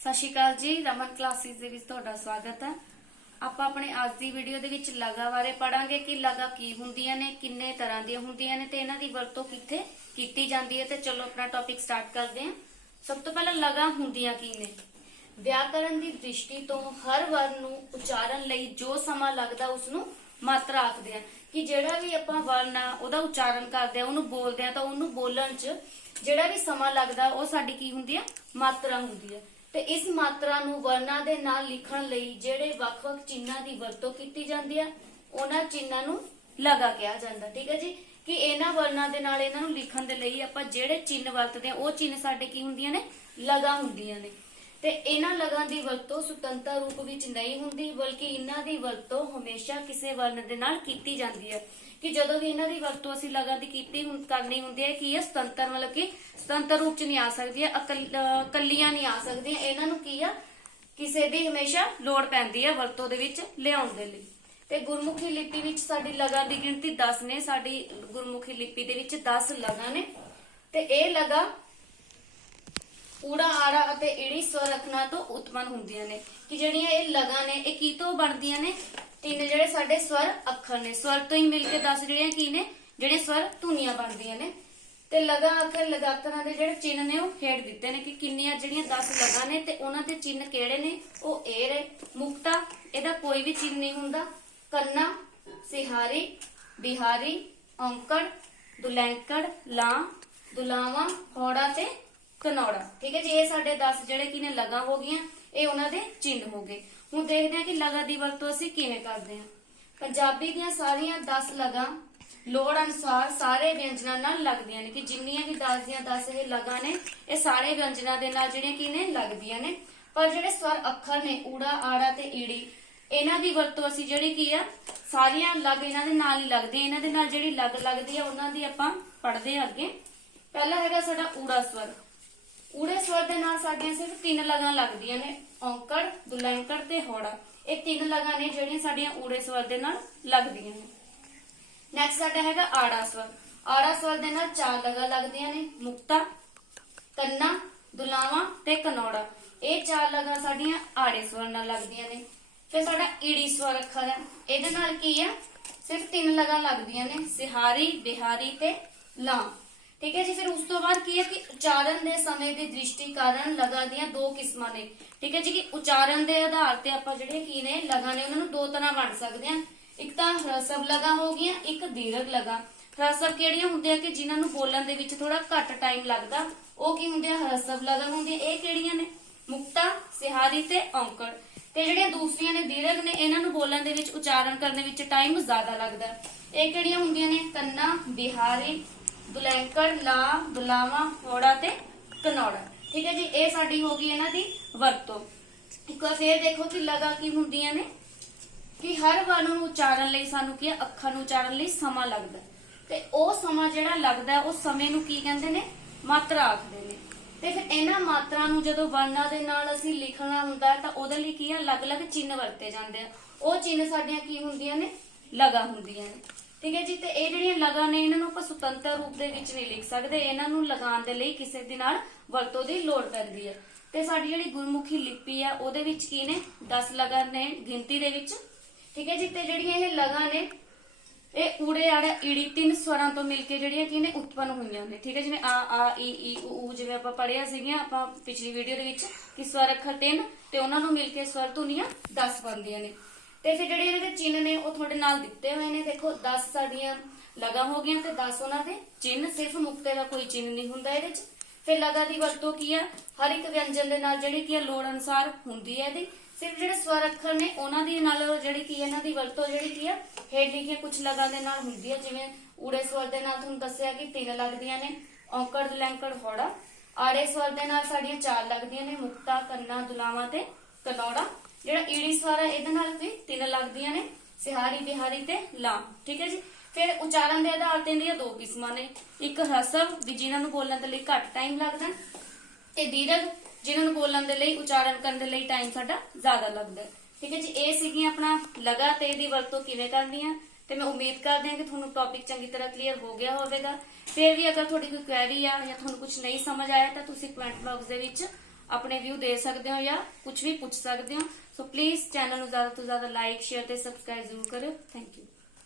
ਸਤਿ ਸ਼੍ਰੀ ਅਕਾਲ ਜੀ। ਰਮਨ ਕਲਾਸਿਸ ਦੇ ਵਿੱਚ ਤੁਹਾਡਾ ਸਵਾਗਤ ਹੈ। ਆਪਾਂ ਆਪਣੇ ਅੱਜ ਦੀ ਵੀਡੀਓ ਦੇ ਵਿੱਚ ਲਗਾ ਬਾਰੇ ਪੜਾਂਗੇ ਕਿ ਲਗਾ ਕੀ ਹੁੰਦੀਆਂ ਨੇ, ਕਿੰਨੇ ਤਰ੍ਹਾਂ ਦੀਆਂ ਹੁੰਦੀਆਂ ਨੇ ਤੇ ਇਹਨਾਂ ਦੀ ਵਰਤੋਂ ਕਿੱਥੇ ਕੀਤੀ ਜਾਂਦੀ ਹੈ। ਤੇ ਚਲੋ ਆਪਣਾ ਟੌਪਿਕ ਸਟਾਰਟ ਕਰਦੇ ਹਾਂ। ਸਭ ਤੋਂ ਪਹਿਲਾਂ ਲਗਾ ਹੁੰਦੀਆਂ ਕੀ ਨੇ। ਵਿਆਕਰਨ ਦੀ ਦ੍ਰਿਸ਼ਟੀ ਤੋਂ ਹਰ ਵਰਨ ਨੂੰ ਉਚਾਰਨ ਲਈ ਜੋ ਸਮਾਂ ਲੱਗਦਾ ਉਸ ਨੂੰ ਮਾਤਰਾ ਆਖਦੇ ਆ। ਕਿ ਜਿਹੜਾ ਵੀ ਆਪਾਂ ਵਰਨ ਆ ਉਹਦਾ ਉਚਾਰਨ ਕਰਦੇ ਆ, ਉਹਨੂੰ ਬੋਲਦੇ ਆ, ਤਾਂ ਉਹਨੂੰ ਬੋਲਣ 'ਚ ਜਿਹੜਾ ਵੀ ਸਮਾਂ ਲੱਗਦਾ ਉਹ ਸਾਡੀ ਕੀ ਹੁੰਦੀ ਆ, ਮਾਤਰਾ ਹੁੰਦੀ ਹੈ। ਤੇ ਇਸ ਮਾਤਰਾ ਨੂੰ ਵਰਨਾਂ ਦੇ ਨਾਲ ਲਿਖਣ ਲਈ ਜਿਹੜੇ ਵੱਖ-ਵੱਖ ਚਿੰਨ੍ਹਾਂ ਦੀ ਵਰਤੋਂ ਕੀਤੀ ਜਾਂਦੀ ਆ, ਉਹਨਾਂ ਚਿੰਨ੍ਹਾਂ ਨੂੰ ਲਗਾ ਕਿਹਾ ਜਾਂਦਾ। ਠੀਕ ਹੈ ਜੀ। ਕਿ ਇਹਨਾਂ ਵਰਨਾਂ ਦੇ ਨਾਲ ਇਹਨਾਂ ਨੂੰ ਲਿਖਣ ਦੇ ਲਈ ਆਪਾਂ ਜਿਹੜੇ ਚਿੰਨ੍ਹ ਵਰਤਦੇ ਆ ਉਹ ਚਿੰਨ੍ਹ ਸਾਡੇ ਕੀ ਹੁੰਦੀਆਂ ਨੇ, ਲਗਾ ਹੁੰਦੀਆਂ ਨੇ। ਤੇ ਇਹਨਾਂ ਲਗਾਂ ਦੀ ਵਰਤੋਂ ਸੁਤੰਤਰ ਰੂਪ ਵਿੱਚ ਨਹੀਂ ਹੁੰਦੀ, ਬਲਕਿ ਇਹਨਾਂ ਦੀ ਵਰਤੋਂ ਹਮੇਸ਼ਾ ਕਿਸੇ ਵਰਨ ਦੇ ਨਾਲ ਕੀਤੀ ਜਾਂਦੀ ਹੈ। ਕਿ ਜਦੋਂ ਵੀ ਇਹਨਾਂ ਦੀ ਵਰਤੋਂ ਅਸੀਂ ਲਗਾ ਦੀ ਕਰਨੀ ਹੁੰਦੀ ਹੈ ਕਿ ਇਹ ਸੁਤੰਤਰ ਮਤਲਬ ਕਿ ਸੁਤੰਤਰ ਰੂਪ ਚ ਨਹੀਂ ਆ ਸਕਦੀਆਂ, ਇਕੱਲੀਆਂ ਨਹੀਂ ਆ ਸਕਦੀਆਂ। ਇਹਨਾਂ ਨੂੰ ਕੀ ਆ, ਕਿਸੇ ਦੀ ਹਮੇਸ਼ਾ ਲੋੜ ਪੈਂਦੀ ਹੈ ਵਰਤੋਂ ਦੇ ਵਿੱਚ ਲਿਆਉਣ ਦੇ ਲਈ। ਤੇ ਗੁਰਮੁਖੀ ਲਿਪੀ ਵਿੱਚ ਸਾਡੀ ਲਗਾ ਦੀ ਗਿਣਤੀ 10 ਨੇ। ਸਾਡੀ ਗੁਰਮੁਖੀ ਲਿਪੀ ਦੇ ਵਿੱਚ 10 ਲਗਾ ਨੇ। ਤੇ ਇਹ ਲਗਾ ਊੜਾ ਆੜਾ ਅਤੇ ਈੜੀ ਸਵਰ ਅੱਖਰਾਂ ਤੋਂ ਉਤਪੰਨ ਹੁੰਦੀਆਂ ਨੇ। ਕਿ ਜਿਹੜੀਆਂ ਇਹ ਲਗਾ ਨੇ ਇਹ ਕੀ ਤੋਂ ਬਣਦੀਆਂ ਨੇ, ਤਿੰਨ ਜਿਹੜੇ ਸਾਡੇ ਸਵਰ ਅੱਖਰ ਨੇ, ਸਵਰ ਤੋਂ ਹੀ ਮਿਲ ਕੇ 10 ਜਿਹੜੀਆਂ ਕੀ ਨੇ, ਜਿਹੜੇ ਸਵਰ ਧੁਨੀਆਂ ਬਣਦੀਆਂ ਨੇ। ਤੇ ਲਗਾ ਅੱਖਰ ਲਗਾਤਰਾਂ ਦੇ ਜਿਹੜੇ ਚਿੰਨ੍ਹ ਨੇ ਉਹ ਹੇਠ ਦਿੱਤੇ ਨੇ ਕਿ ਕਿੰਨੀਆਂ ਜਿਹੜੀਆਂ 10 ਲਗਾ ਨੇ ਤੇ ਉਹਨਾਂ ਦੇ ਚਿੰਨ੍ਹ ਕਿਹੜੇ ਨੇ। ਉਹ ਇਹ ਰਹੇ। ਮੁਕਤਾ ਇਹਦਾ ਕੋਈ ਵੀ ਚਿੰਨ੍ਹ ਨਹੀਂ ਹੁੰਦਾ। ਕੰਨਾ, ਸਿਹਾਰੀ, ਬਿਹਾਰੀ, ਔਂਕੜ, ਦੁਲੈਂਕੜ, ਲਾਂ, ਦੁਲਾਵਾਂ, ਹੌੜਾ ਤੇ ਕਨੌੜਾ। ਠੀਕ ਹੈ ਜੀ। ਇਹ ਸਾਡੇ 10 ਜਿਹੜੇ ਕੀ ਨੇ ਲਗਾ ਹੋ ਗਈਆਂ, ਇਹ ਉਹਨਾਂ ਦੇ ਚਿੰਨ੍ਹ ਹੋ ਗਏ। ਹੁਣ ਦੇਖਦੇ ਹਾਂ ਕਿ ਲਗਾ ਦੀ ਵਰਤੋਂ ਅਸੀਂ ਕਿਵੇਂ ਕਰਦੇ ਹਾਂ। ਪੰਜਾਬੀ ਦੀਆਂ ਸਾਰੀਆਂ 10 ਲਗਾ ਲੋੜ ਅਨੁਸਾਰ ਸਾਰੇ ਵਿਅੰਜਨਾਂ ਨਾਲ ਲੱਗਦੀਆਂ ਨੇ। ਕਿ ਜਿੰਨੀਆਂ ਵੀ 10 ਦੀਆਂ 10 ਇਹ ਲਗਾ ਨੇ ਇਹ ਸਾਰੇ ਵਿਅੰਜਨਾਂ ਦੇ ਨਾਲ ਜਿਹੜੀਆਂ ਕੀ ਨੇ, ਲੱਗਦੀਆਂ ਨੇ। ਪਰ ਜਿਹੜੇ ਸਵਰ ਅੱਖਰ ਨੇ ਊੜਾ ਆੜਾ ਤੇ ਈੜੀ, ਇਹਨਾਂ ਦੀ ਵਰਤੋਂ ਅਸੀਂ ਜਿਹੜੀ ਕੀ ਆ, ਸਾਰੀਆਂ ਲਗ ਇਹਨਾਂ ਦੇ ਨਾਲ ਹੀ ਲੱਗਦੀਆਂ। ਇਹਨਾਂ ਦੇ ਨਾਲ ਜਿਹੜੀ ਲਗ ਲੱਗਦੀ ਆ ਉਹਨਾਂ ਦੀ ਆਪਾਂ ਪੜ੍ਹਦੇ ਆ ਅੱਗੇ। ਪਹਿਲਾ ਹੈਗਾ ਸਾਡਾ ਊੜਾ ਸਵਰ। ਊੜੇ ਸਵਰ ਦੇ ਨਾਲ ਸਾਡੀਆਂ ਸਿਰਫ 3 ਲਗਾਂ ਲੱਗਦੀਆਂ ਨੇ, ਔਂਕੜ, ਦੁਲੈਂਕੜ ਤੇ ਹੌੜਾ। ਇਹ 3 ਲਗਾਂ ਨੇ ਜਿਹੜੀਆਂ ਸਾਡੀਆਂ ਊੜੇ ਸਵਰ ਦੇ ਨਾਲ ਲੱਗਦੀਆਂ ਨੇ। ਨੈਕਸਟ ਸਾਡਾ ਹੈਗਾ ਆੜਾ ਸਵਰ। ਆੜਾ ਸਵਰ ਦੇ ਨਾਲ 4 ਲਗਾਂ ਲੱਗਦੀਆਂ ਨੇ, ਮੁਕਤਾ, ਕੰਨਾ, ਦੁਲਾਵਾਂ ਤੇ ਕਨੌੜਾ। ਇਹ 4 ਲਗਾਂ ਸਾਡੀਆਂ ਆੜੇ ਸਵਰ ਨਾਲ ਲੱਗਦੀਆਂ ਨੇ। ਫਿਰ ਸਾਡਾ ਈੜੀ ਸਵਰ ਅੱਖਰ ਹੈ। ਇਹਦੇ ਨਾਲ ਕੀ ਆ, ਸਿਰਫ 3 ਲਗਾਂ ਲੱਗਦੀਆਂ ਨੇ, ਸਿਹਾਰੀ, ਬਿਹਾਰੀ ਤੇ ਲਾਂ। ਠੀਕ ਹੈ ਜੀ। ਫਿਰ ਉਸ ਤੋਂ ਬਾਅਦ ਕੀ ਹੈ ਕਿ ਉਚਾਰਨ ਦੇ ਸਮੇਂ ਦੀ ਦ੍ਰਿਸ਼ਟੀ ਕਾਰਨ ਲਗਾ ਦੀਆਂ 2 ਕਿਸਮਾਂ ਨੇ। ਠੀਕ ਹੈ ਜੀ। ਕਿ ਉਚਾਰਨ ਦੇ ਆਧਾਰ ਤੇ ਆਪਾਂ ਜਿਹੜੇ ਕੀ ਨੇ ਲਗਾ ਨੇ ਉਹਨਾਂ ਨੂੰ 2 ਤਰ੍ਹਾਂ ਵੰਡ ਸਕਦੇ ਹਾਂ। ਇੱਕ ਤਾਂ hrਸਵ ਲਗਾ ਹੋ ਗਈਆਂ, ਇੱਕ ਦੀਰਘ ਲਗਾ। hrਸਵ ਕਿਹੜੀਆਂ ਹੁੰਦੀਆਂ ਕਿ ਜਿਨ੍ਹਾਂ ਨੂੰ ਬੋਲਣ ਦੇ ਵਿੱਚ ਥੋੜਾ ਘੱਟ ਟਾਈਮ ਲੱਗਦਾ, ਉਹ ਕੀ ਹੁੰਦੀਆਂ, hrਸਵ ਲਗਾ ਹੁੰਦੀਆਂ। ਇਹ ਕਿਹੜੀਆਂ ਨੇ, ਮੁਕਤਾ, ਸਿਹਾਰੀ ਤੇ ਔਂਕੜ। ਤੇ ਜਿਹੜੀਆਂ ਦੂਸਰੀਆਂ ਨੇ ਦੀਰਘ ਨੇ, ਇਹਨਾਂ ਨੂੰ ਬੋਲਣ ਦੇ ਵਿੱਚ ਉਚਾਰਨ ਕਰਨ ਦੇ ਵਿੱਚ ਟਾਈਮ ਜ਼ਿਆਦਾ ਲੱਗਦਾ। ਇਹ ਕਿਹੜੀਆਂ ਹੁੰਦੀਆਂ ਨੇ, ਕੰਨਾ, ਬਿਹਾਰੀ, ਦੁਲੈਂਕੜ, ਲਾ, ਦੁਲਾਵਾਂ, ਹੌੜਾ ਤੇ ਕਨੌੜਾ। ਠੀਕ ਹੈ ਜੀ। ਇਹ ਸਾਡੀ ਹੋ ਗਈ ਇਹਨਾਂ ਦੀ ਵਰਤੋਂ। ਇੱਕ ਵਾਰ ਫੇਰ ਦੇਖੋ ਕਿ ਲਗਾ ਕੀ ਹੁੰਦੀਆਂ ਨੇ ਕਿ ਹਰ ਵਰਨ ਨੂੰ ਉਚਾਰਨ ਲਈ ਸਾਨੂੰ ਕੀ ਅੱਖਰ ਨੂੰ ਉਚਾਰਨ ਲਈ ਸਮਾਂ ਲੱਗਦਾ। ਤੇ ਉਹ ਸਮਾਂ ਜਿਹੜਾ ਲੱਗਦਾ ਉਸ ਸਮੇਂ ਨੂੰ ਕੀ ਕਹਿੰਦੇ ਨੇ, ਮਾਤਰਾ ਆਖਦੇ ਨੇ। ਤੇ ਫਿਰ ਇਹਨਾਂ ਮਾਤਰਾ ਨੂੰ ਜਦੋਂ ਵਰਨਾਂ ਦੇ ਨਾਲ ਅਸੀਂ ਲਿਖਣਾ ਹੁੰਦਾ ਤਾਂ ਉਹਦੇ ਲਈ ਕੀ ਆ, ਅਲੱਗ-ਅਲੱਗ ਚਿੰਨ੍ਹ ਵਰਤੇ ਜਾਂਦੇ ਆ। ਉਹ ਚਿੰਨ੍ਹ ਸਾਡੀਆਂ ਕੀ ਹੁੰਦੀਆਂ ਨੇ, ਲਗਾ ਹੁੰਦੀਆਂ ਨੇ। ਠੀਕ ਹੈ ਜੀ। ਤੇ ਇਹ ਜਿਹੜੀਆਂ ਲਗਾ ਨੇ ਇਹਨਾਂ ਨੂੰ ਆਪਾਂ ਸੁਤੰਤਰ ਰੂਪ ਦੇ ਵਿੱਚ ਨਹੀਂ ਲਿਖ ਸਕਦੇ। ਇਹਨਾਂ ਨੂੰ ਲਗਾਉਣ ਦੇ ਲਈ ਕਿਸੇ ਦੇ ਨਾਲ ਵਰਤੋਂ ਦੀ ਲੋੜ ਪੈਂਦੀ ਹੈ। ਤੇ ਸਾਡੀ ਜਿਹੜੀ ਗੁਰਮੁਖੀ ਲਿਪੀ ਆ ਉਹਦੇ ਵਿੱਚ ਕੀ ਨੇ, 10 ਲਗਾ ਨੇ ਗਿਣਤੀ ਦੇ ਵਿੱਚ। ਠੀਕ ਹੈ ਜੀ। ਤੇ ਜਿਹੜੀਆਂ ਇਹ ਲਗਾ ਨੇ ਇਹ ਊੜੇ ਆੜਾ ਈੜੀ 3 ਸਵਰਾਂ ਤੋਂ ਮਿਲ ਕੇ ਜਿਹੜੀਆਂ ਕੀ ਨੇ ਉਤਪੰਨ ਹੋਈਆਂ ਨੇ। ਠੀਕ ਹੈ। ਜਿਵੇਂ ਆ ਈ ਈ ਊ ਜਿਵੇਂ ਆਪਾਂ ਪੜ੍ਹਿਆ ਸੀਗੀਆਂ ਆਪਾਂ ਪਿਛਲੀ ਵੀਡੀਓ ਦੇ ਵਿੱਚ ਕਿ ਸਵਰ ਅੱਖਰ 3 ਤੇ ਉਹਨਾਂ ਨੂੰ ਮਿਲ ਕੇ ਸਵਰ ਧੁਨੀਆਂ 10 ਬਣਦੀਆਂ ਨੇ। ਤੇ ਫਿਰ ਜਿਹੜੇ ਇਹਨਾਂ ਦੇ ਚਿੰਨ੍ਹ ਨੇ ਉਹ ਤੁਹਾਡੇ ਨਾਲ ਦਿੱਤੇ ਹੋਏ ਨੇ। ਦੇਖੋ 10 ਸਾਡੀਆਂ ਲਗਾ ਹੋ ਗਈਆਂ ਤੇ 10 ਉਹਨਾਂ ਦੇ ਚਿੰਨ੍ਹ। ਸਿਰਫ ਮੁਕਤੇ ਦਾ ਕੋਈ ਚਿੰਨ੍ਹ ਨਹੀਂ ਹੁੰਦਾ ਇਹਦੇ ਵਿੱਚ। ਫਿਰ ਲਗਾ ਦੀ ਵਰਤੋਂ ਕੀ ਆ, ਹਰ ਇੱਕ ਵਿਅੰਜਨ ਦੇ ਨਾਲ ਜਿਹੜੀ ਕੀ ਆ ਲੋੜ ਅਨੁਸਾਰ ਹੁੰਦੀ ਹੈ ਇਹਦੀ। ਸਿਰਫ ਜਿਹੜੇ ਸਵਰ ਅੱਖਰ ਨੇ ਉਹਨਾਂ ਦੀ ਨਾਲ ਜਿਹੜੀ ਕੀ ਇਹਨਾਂ ਦੀ ਵਰਤੋਂ ਜਿਹੜੀ ਕੀ ਆ ਹੇਠ ਲਿਖੀਆਂ ਕੁਝ ਲਗਾ ਦੇ ਨਾਲ ਹੁੰਦੀ ਹੈ। ਜਿਵੇਂ ਊੜੇ ਸਵਰ ਦੇ ਨਾਲ ਤੁਹਾਨੂੰ ਦੱਸਿਆ ਕਿ 3 ਲੱਗਦੀਆਂ ਨੇ, ਔਂਕੜ, ਦੁਲੈਂਕੜ, ਹੌੜਾ। ਆੜੇ ਸਵਰ ਦੇ ਨਾਲ ਸਾਡੀਆਂ 4 ਲੱਗਦੀਆਂ ਨੇ, ਮੁਕਤਾ, ਕੰਨਾ, ਦੁਲਾਵਾਂ ਤੇ ਕਨੌੜਾ। ਜਿਹੜਾ ਈੜੀ ਸਵਰ ਹੈ ਇਹਦੇ ਨਾਲ ਵੀ 3 ਲੱਗਦੀਆਂ ਨੇ, ਸਿਹਾਰੀ, ਬਿਹਾਰੀ ਤੇ ਲਾਂ। ਠੀਕ ਹੈ ਜੀ। ਫਿਰ ਉਚਾਰਨ ਦੇ ਆਧਾਰ ਤੇ ਇਹਦੀਆਂ 2 ਕਿਸਮਾਂ ਨੇ। ਇੱਕ hrਸਵ ਵੀ ਜਿਨ੍ਹਾਂ ਨੂੰ ਬੋਲਣ ਦੇ ਲਈ ਘੱਟ ਟਾਈਮ ਲੱਗਦਾ, ਤੇ ਦੀਰਘ ਜਿਨ੍ਹਾਂ ਨੂੰ ਬੋਲਣ ਦੇ ਲਈ ਉਚਾਰਨ ਕਰਨ ਦੇ ਲਈ ਟਾਈਮ ਸਾਡਾ ਜ਼ਿਆਦਾ ਲੱਗਦਾ। ਠੀਕ ਹੈ ਜੀ। ਇਹ ਸੀਗੀਆਂ ਆਪਣਾ ਲਗਾ ਤੇ ਇਹਦੀ ਵਰਤੋਂ ਕਿਵੇਂ ਕਰਨੀ ਆ। ਤੇ ਮੈਂ ਉਮੀਦ ਕਰਦੀ ਹਾਂ ਕਿ ਤੁਹਾਨੂੰ ਟੌਪਿਕ ਚੰਗੀ ਤਰ੍ਹਾਂ ਕਲੀਅਰ ਹੋ ਗਿਆ ਹੋਵੇਗਾ। ਫਿਰ ਵੀ ਅਗਰ ਤੁਹਾਡੀ ਕੋਈ ਕੁਐਰੀ ਆ ਜਾਂ ਤੁਹਾਨੂੰ ਕੁਝ ਨਹੀਂ ਸਮਝ ਆਇਆ ਤਾਂ ਤੁਸੀਂ ਕਮੈਂਟ ਬਾਕਸ ਦੇ ਵਿੱਚ ਆਪਣੇ ਵਿਊ ਦੇ ਸਕਦੇ ਹੋ ਜਾਂ ਕੁਝ ਵੀ ਪੁੱਛ ਸਕਦੇ ਹੋ। ਸੋ ਪਲੀਜ਼ ਚੈਨਲ ਨੂੰ ਜ਼ਿਆਦਾ ਤੋਂ ਜ਼ਿਆਦਾ ਲਾਈਕ, ਸ਼ੇਅਰ ਤੇ ਸਬਸਕ੍ਰਾਈਬ ਜ਼ਰੂਰ ਕਰਿਓ। Thank you.